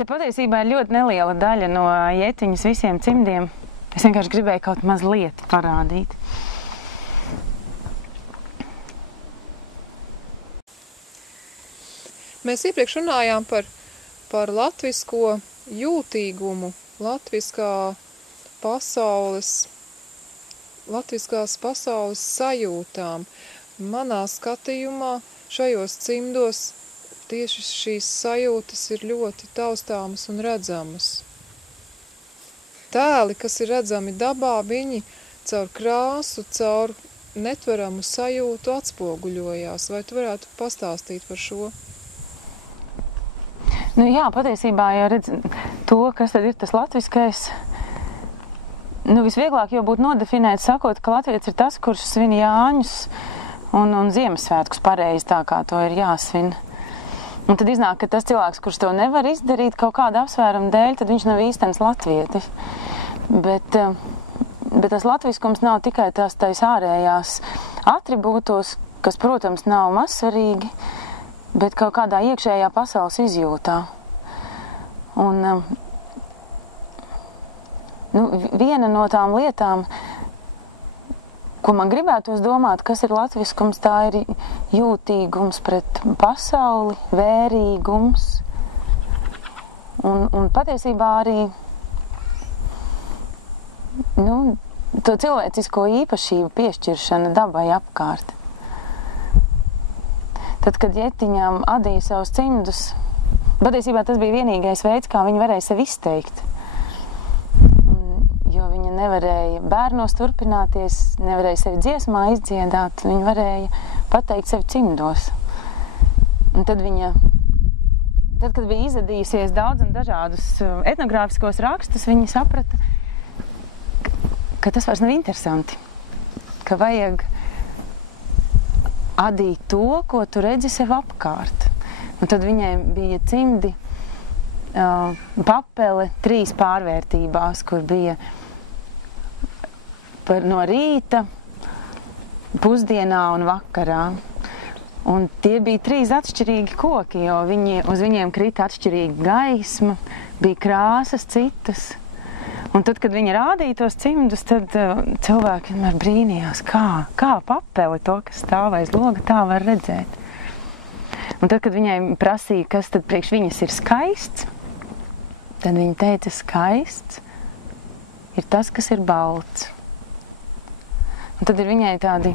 Te patiesībā ir ļoti neliela daļa no jetiņas visiem cimdiem. Es vienkārši gribēju kaut mazliet parādīt. Mēs iepriekš runājām par latvisko jūtīgumu, latviskās pasaules sajūtām. Manā skatījumā šajos cimdos tieši šīs sajūtas ir ļoti taustāmas un redzamas. Tēli, kas ir redzami dabā, viņi caur krāsu, caur netveramu sajūtu atspoguļojās. Vai tu varētu pastāstīt par šo? Nu jā, patiesībā, ja redz to, kas tad ir tas latviskais, visvieglāk jau būtu nodefinēt, sakot, ka latvietis ir tas, kurš svin Jāņus un Ziemassvētkus pareizi tā, kā to ir jāsvin. Un tad iznāk, ka tas cilvēks, kurš to nevar izdarīt kaut kāda apsvēruma dēļ, tad viņš nav īstenis latvietis. Bet tas latviskums nav tikai tās ārējās atribūtos, kas, protams, nav mazsvarīgi, bet kaut kādā iekšējā pasaules izjūtā. Un viena no tām lietām, ko man gribētos domāt, kas ir latviskums, tā ir jūtīgums pret pasauli, vērīgums un patiesībā arī to cilvēcisko īpašību piešķiršana dabai apkārt. Tad, kad jetiņām adīja savus cimdus, patiesībā tas bija vienīgais veids, kā viņa varēja sevi izteikt. Jo viņa nevarēja bērnos turpināties, nevarēja sevi dziesmā izdziedāt, viņa varēja pateikt sevi cimdos. Un tad kad bija izadījusies daudz un dažādus etnogrāfiskos rakstus, viņa saprata, ka tas vairs nav interesanti, ka vajag adīt to, ko tu redzi sev apkārt. Un tad viņai bija cimdi papele 3 pārvērtībās, kur bija no rīta, pusdienā un vakarā. Un tie bija 3 atšķirīgi koki, jo uz viņiem krita atšķirīga gaisma, bija krāsas citas. Un tad, kad viņi rādīja tos cimdus, tad cilvēki vienmēr brīnījās, kā papeli to, kas stāv aiz loga, tā var redzēt. Un tad, kad viņai prasīja, kas tad priekš viņas ir skaists, tad viņa teica, skaists ir tas, kas ir balts. Un tad ir viņai tādi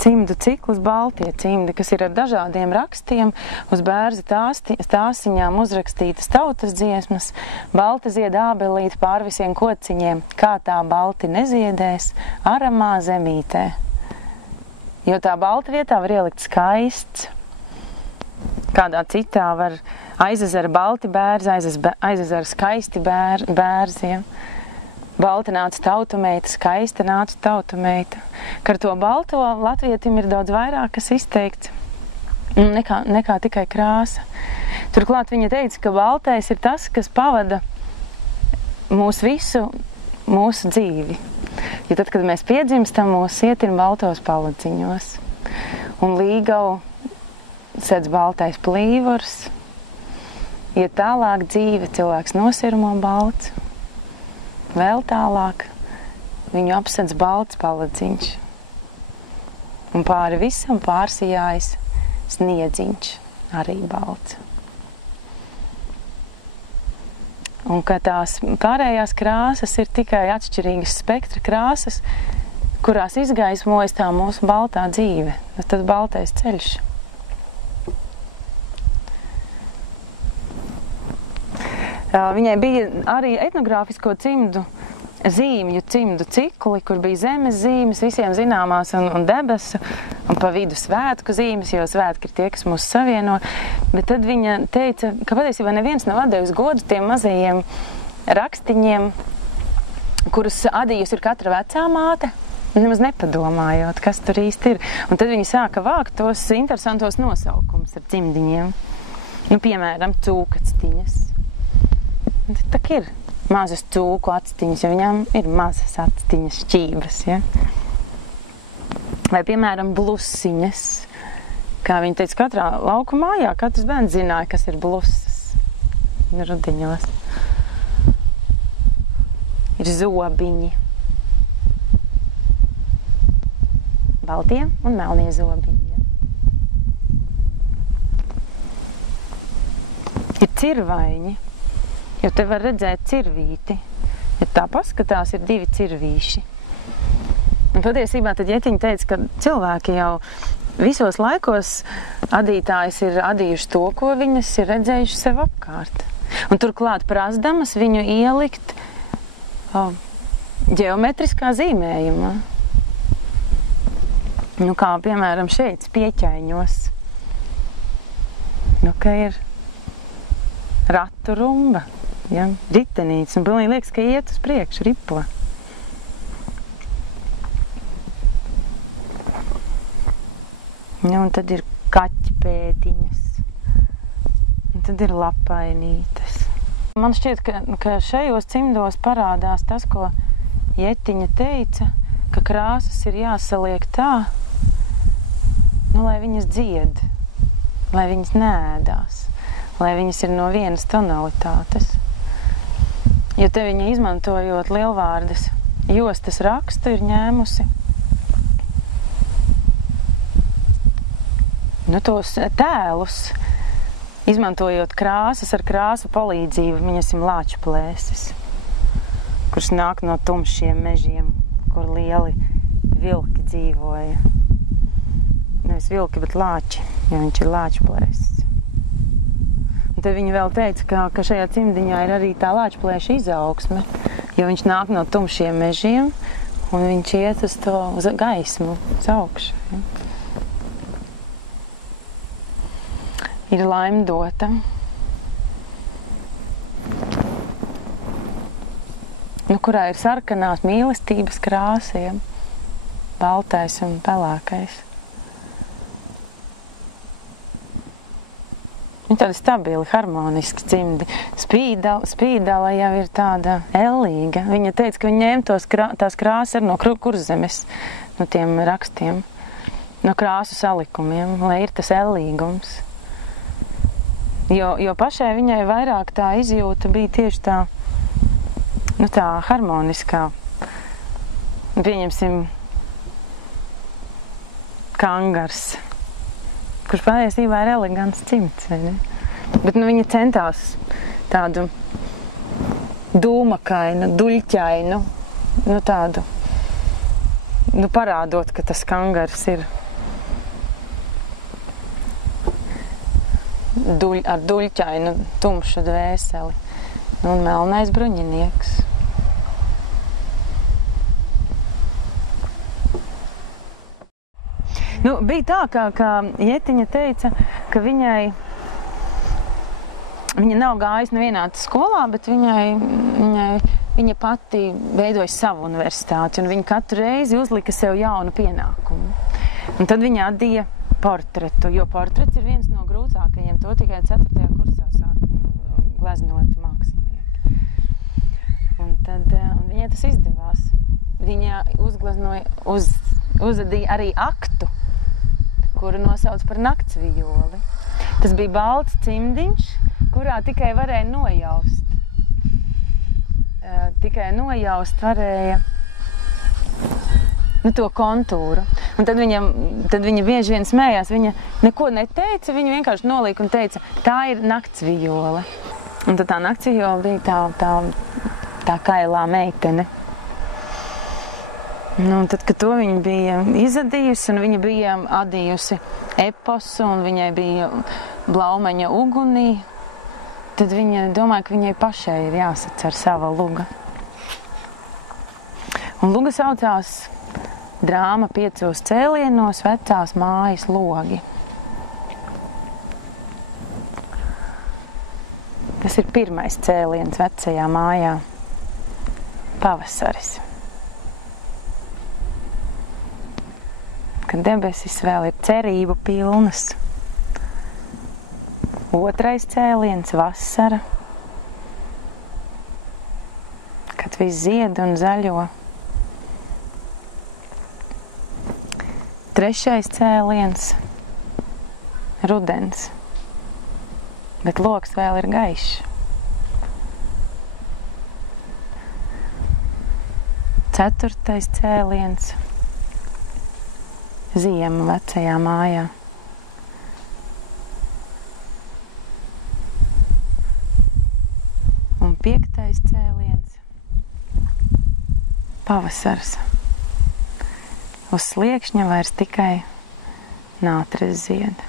cimdu ciklus, baltie cimdi, kas ir ar dažādiem rakstiem, uz bērza tāsiņām uzrakstītas tautas dziesmas, balta zied ābelīte pār visiem kociņiem, kā tā balti neziedēs, aramā zemītē. Jo tā balta vietā var ielikt skaists, kādā citā var aizezara balti bērzi, aizezara skaisti bērzi, ja? Balta nāca tautumeita, skaista nāca tautumeita. Ka ar to balto latvietim ir daudz vairāk, kas izteikts nekā tikai krāsa. Turklāt viņa teica, ka baltais ir tas, kas pavada mūsu dzīvi. Jo tad, kad mēs piedzimstam, mūs ietin baltos paladziņos. Un līgavu sedz baltais plīvurs, iet tālāk dzīve, cilvēks nosirmo balts. Vēl tālāk viņu apsedz balts paladziņš. Un pāri visam pārsijājas sniedziņš, arī balts. Un ka tās pārējās krāsas ir tikai atšķirīgas spektra krāsas, kurās izgaismojas tā mūsu baltā dzīve, tas baltais ceļš. Viņai bija arī etnogrāfisko cimdu zīmju cimdu cikli, kur bija zemes zīmes, visiem zināmās un debesu, un pa vidu svētku zīmes, jo svētki ir tie, kas mūs savieno. Bet tad viņa teica, ka patiesībā neviens nav atdevis godu tiem mazajiem rakstiņiem, kurus adījusi ir katra vecā māte, nemaz nepadomājot, kas tur īsti ir. Un tad viņa sāka vākt tos interesantos nosaukumus ar cimdiņiem. Piemēram, cūkactiņas. Tā ir mazas cūku actiņas, jo viņām ir mazas actiņas, šķības, ja? Vai, piemēram, blusiņas. Kā viņa teica, katrā lauku mājā katrs bērns zināja, kas ir blusas. rudiņos. Ir zobiņi. Baltie un melnie zobiņi. Ir cirvaiņi, jo te var redzēt cirvīti. Ja tā paskatās, ir 2 cirvīši. Un patiesībā tad Jetiņa teica, ka cilvēki jau visos laikos adītājs ir adījuši to, ko viņas ir redzējuši sev apkārt. Un turklāt prasdamas viņu ielikt ģeometriskā zīmējumā. Nu, kā piemēram šeit, pieķaiņos. Nu, ka ir ratu rumba, ja, ritenīts, un pilnīgi liekas, ka iet uz priekšu, ripo. Nu, un tad ir kaķpēdiņas, un tad ir lapainītes. Man šķiet, ka šajos cimdos parādās tas, ko Jetiņa teica, ka krāsas ir jāsaliek tā, nu, lai viņas dzied, lai viņas neēdās, lai viņas ir no vienas tonalitātes. Jo te viņa izmantojot lielvārdas jostas rakstu ir ņēmusi tos tēlus, izmantojot krāsas ar krāsu palīdzību, viņasim lāču plēsis, kurš nāk no tumšiem mežiem, kur lieli vilki dzīvoja. Nevis vilki, bet lāči, jo viņš ir lāču plēsis. Un te viņa vēl teica, ka šajā cimdiņā ir arī tā lāču plēša izaugsme, jo viņš nāk no tumšiem mežiem un viņš iet uz to uz gaismu, uz augšu. Ja. Ir laimdota. Nu, kurā ir sarkanās mīlestības krāsiem, baltais un pelēkais. Viņi tādi stabili, harmoniski cimdi. Spīdala jau ir tāda ellīga. Viņa teica, ka viņa ņēma tās krāsas no Kurzemes, no tiem rakstiem, no krāsu salikumiem, lai ir tas ellīgums. Jo pašai viņai vairāk tā izjūta bija tieši tā, nu tā harmoniskā. Pieņemsim kangars, kurš patiesībā ir elegants cimds, vai ne? Bet nu viņa centās tādu dūmakainu, duļķainu, nu tādu, nu parādot, ka tas kangars ir ar duļķainu tumšu dvēseli. Un melnais bruņinieks. Nu, bija tā, ka Jetiņa teica, ka viņa nav gājusi nevienā skolā, bet viņa pati veidoja savu universitāti, un viņa katru reizi uzlika sev jaunu pienākumu. Un tad viņa atdīja portretu, jo portrets ir viens no grūtākajiem, to tikai 4. kursā sāk gleznot mākslinieki. Un tad viņai tas izdevās. Viņa uzadīja arī aktu, kuru nosauc par naktsvijoli. Tas bija balts cimdiņš, kurā tikai varēja nojaust. Tikai nojaust varēja to kontūru. Un tad viņa bieži vien smējās, viņa neko neteica, viņa vienkārši nolika un teica, tā ir naktsvijole. Un tad tā naktsvijole bija tā kailā meitene. Nu, un tad, kad to viņa bija izadījusi, un viņa bija adījusi eposu, un viņai bija blaumeņa ugunī, tad viņa domāja, ka viņai pašai ir jāsacer sava luga. Un luga saucās Drāma 5 cēlienos vecās mājas logi. Tas ir pirmais cēliens vecajā mājā. Pavasaris. Kad debesis vēl ir cerību pilnas. Otrais cēliens vasara. Kad viss zied un zaļo. Trešais cēliens rudens, bet loks vēl ir gaišs. 4. cēliens. Ziema vecajā mājā. Un 5. cēliens. Pavasars. Uz sliekšņa vairs tikai nātres zied.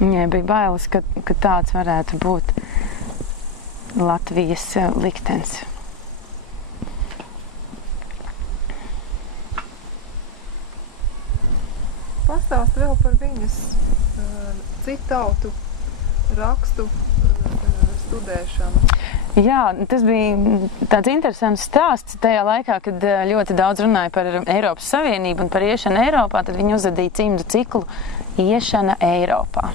Viņai bija bailes, ka tāds varētu būt Latvijas liktenis. Pastāst vēl par viņas citu tautu rakstu studēšanu. Jā, tas bija tāds interesants stāsts tajā laikā, kad ļoti daudz runāja par Eiropas Savienību un par iešanu Eiropā, tad viņi uzvadīja cimdu ciklu Iešana Eiropā.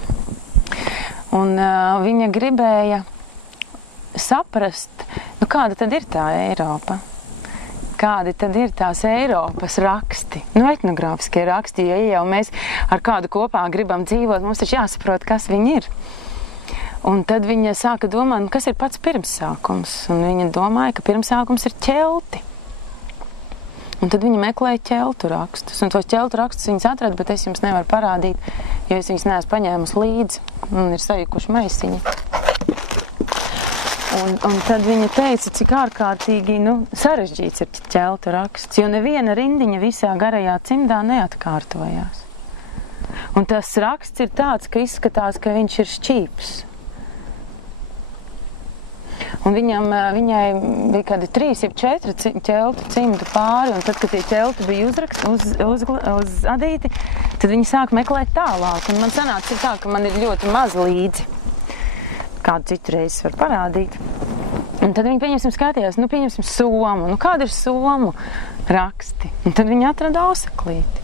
Un viņa gribēja saprast, kāda tad ir tā Eiropa? Kādi tad ir tās Eiropas raksti? Etnogrāfiskie raksti, jo jau mēs ar kādu kopā gribam dzīvot, mums taču jāsaprot, kas viņi ir. Un tad viņa sāka domāt, kas ir pats pirmsākums. Un viņa domāja, ka pirmsākums ir ķelti. Un tad viņa meklēja ķeltu rakstus. Un tos ķeltu rakstus viņas atrada, bet es jums nevaru parādīt, jo es viņas neesmu paņēmusi līdzi. Un ir sajukuši maisiņi. Un tad viņa teica, cik ārkārtīgi sarežģīts ir ķeltu raksts, jo neviena rindiņa visā garajā cimdā neatkārtojās. Un tas raksts ir tāds, ka izskatās, ka viņš ir šķīps. Un viņai bija kādi 3 vai 4 ķeltu cimdu pāri, un tad, kad tie ķelti bija uzadīti, tad viņi sāka meklēt tālāk. Un man sanāca tā, ka man ir ļoti maz līdzi. Kādu citu reizi var parādīt. Un tad viņi, skatījās, pieņemsim somu. Kāda ir somu raksti? Un tad viņi atrada auseklīti.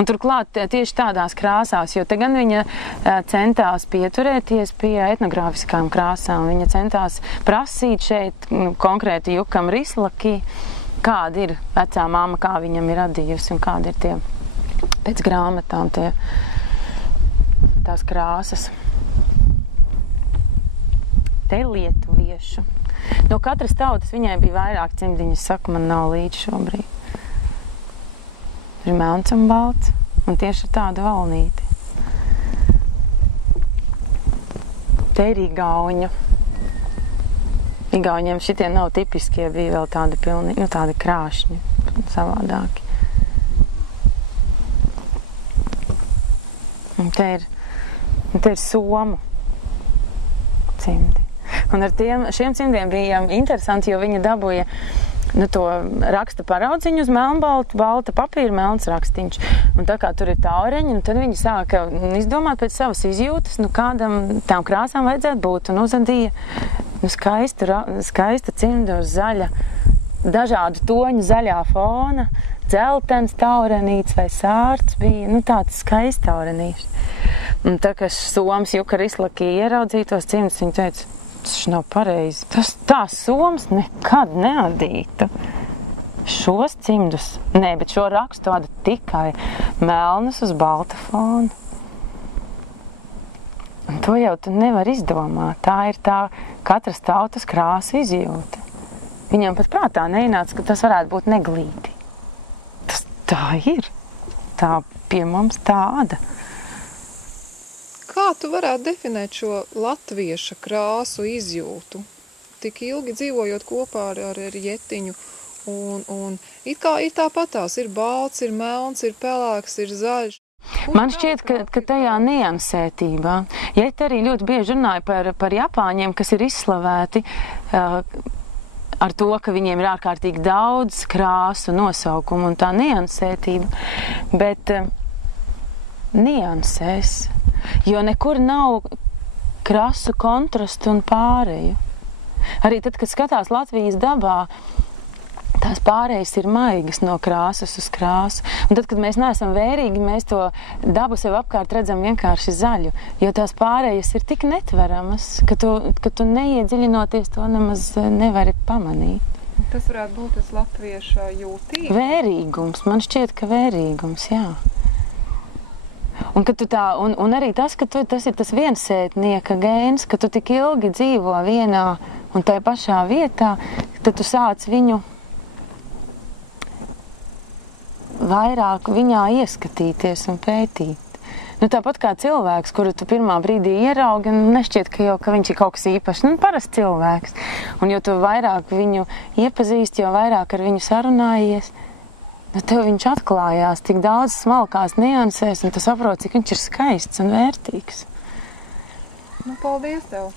Un turklāt tieši tādās krāsās, jo te gan viņa centās pieturēties pie etnogrāfiskām krāsām. Viņa centās prasīt šeit konkrēti Jukam Rislakī, kāda ir vecā māma, kā viņam ir radījusi un kāda ir tie pēc grāmatām tās krāsas. Te lietuviešu. No katras tautas viņai bija vairāk cimdiņas, saku, man nav līdz šobrīd. Ir melns un balts, un tieši ar tādu valnīti. Te ir igauņu. Igauņiem šitie nav tipiskie, bija vēl tādi pilni, tādi krāšņi, savādāki. Un te ir somu cimdi. Un ar šiem cimdiem bija interesanti, jo viņi dabūja to raksta paraudziņu uz balta papīra, melns rakstīņš. Un tā kā tur ir taureņi, un tad viņi sāka izdomāt pēc savas izjūtas, kādam tām krāsām vajadzētu būt, un uzadīja skaista cimda uz zaļa, dažādu toņu zaļā fona, dzeltens taurenīts vai sārts bija, tāds skaists taurenīšs. Un tā, ka soms Juka Rislakī ieraudzīja tos cimdus, viņi teica, tas nav pareizi. Tā soms nekad neadītu. Šos cimdus, bet šo rakstu vada tikai melnas uz balta fona. Un to jau tu nevari izdomāt. Tā ir tā katras tautas krāsa izjūta. Viņam pat prātā neienāca, ka tas varētu būt neglīti. Tas tā ir. Tā pie mums tāda. Kā tu varētu definēt šo latvieša krāsu izjūtu? Tik ilgi dzīvojot kopā ar Jetiņu, un it tāpatās ir balts, ir melns, ir pelēks, ir zaļš. Man šķiet, ka tajā niansētībā, Jeta arī ļoti bieži runāja par Japāņiem, kas ir izslavēti ar to, ka viņiem ir ārkārtīgi daudz krāsu nosaukumu un tā niansētība, bet niansēs. Jo nekur nav krasu kontrastu un pāreju. Arī tad, kad skatās Latvijas dabā, tās pārējas ir maigas no krāsas uz krāsu. Un tad, kad mēs neesam vērīgi, mēs to dabu sev apkārt redzam vienkārši zaļu. Jo tās pārējas ir tik netveramas, ka tu neiedziļinoties to nemaz nevari pamanīt. Tas varētu būt tas latvieša jūtība? Vērīgums. Man šķiet, ka vērīgums, jā. Un, ka tu tā, un arī tas, ka tas ir tas viensētnieka gēns, ka tu tik ilgi dzīvo vienā un tajā pašā vietā, tad tu sāc viņu vairāk viņā ieskatīties un pētīt. Nu, tāpat kā cilvēks, kuru tu pirmā brīdī ieraugi, un nešķiet, ka viņš ir kaut kas īpašs. Nu, parasts cilvēks. Un jo tu vairāk viņu iepazīsti, jo vairāk ar viņu sarunājies, nu, tev viņš atklājās tik daudz smalkās niansēs, un tu saproti, cik viņš ir skaists un vērtīgs. Nu, paldies tev!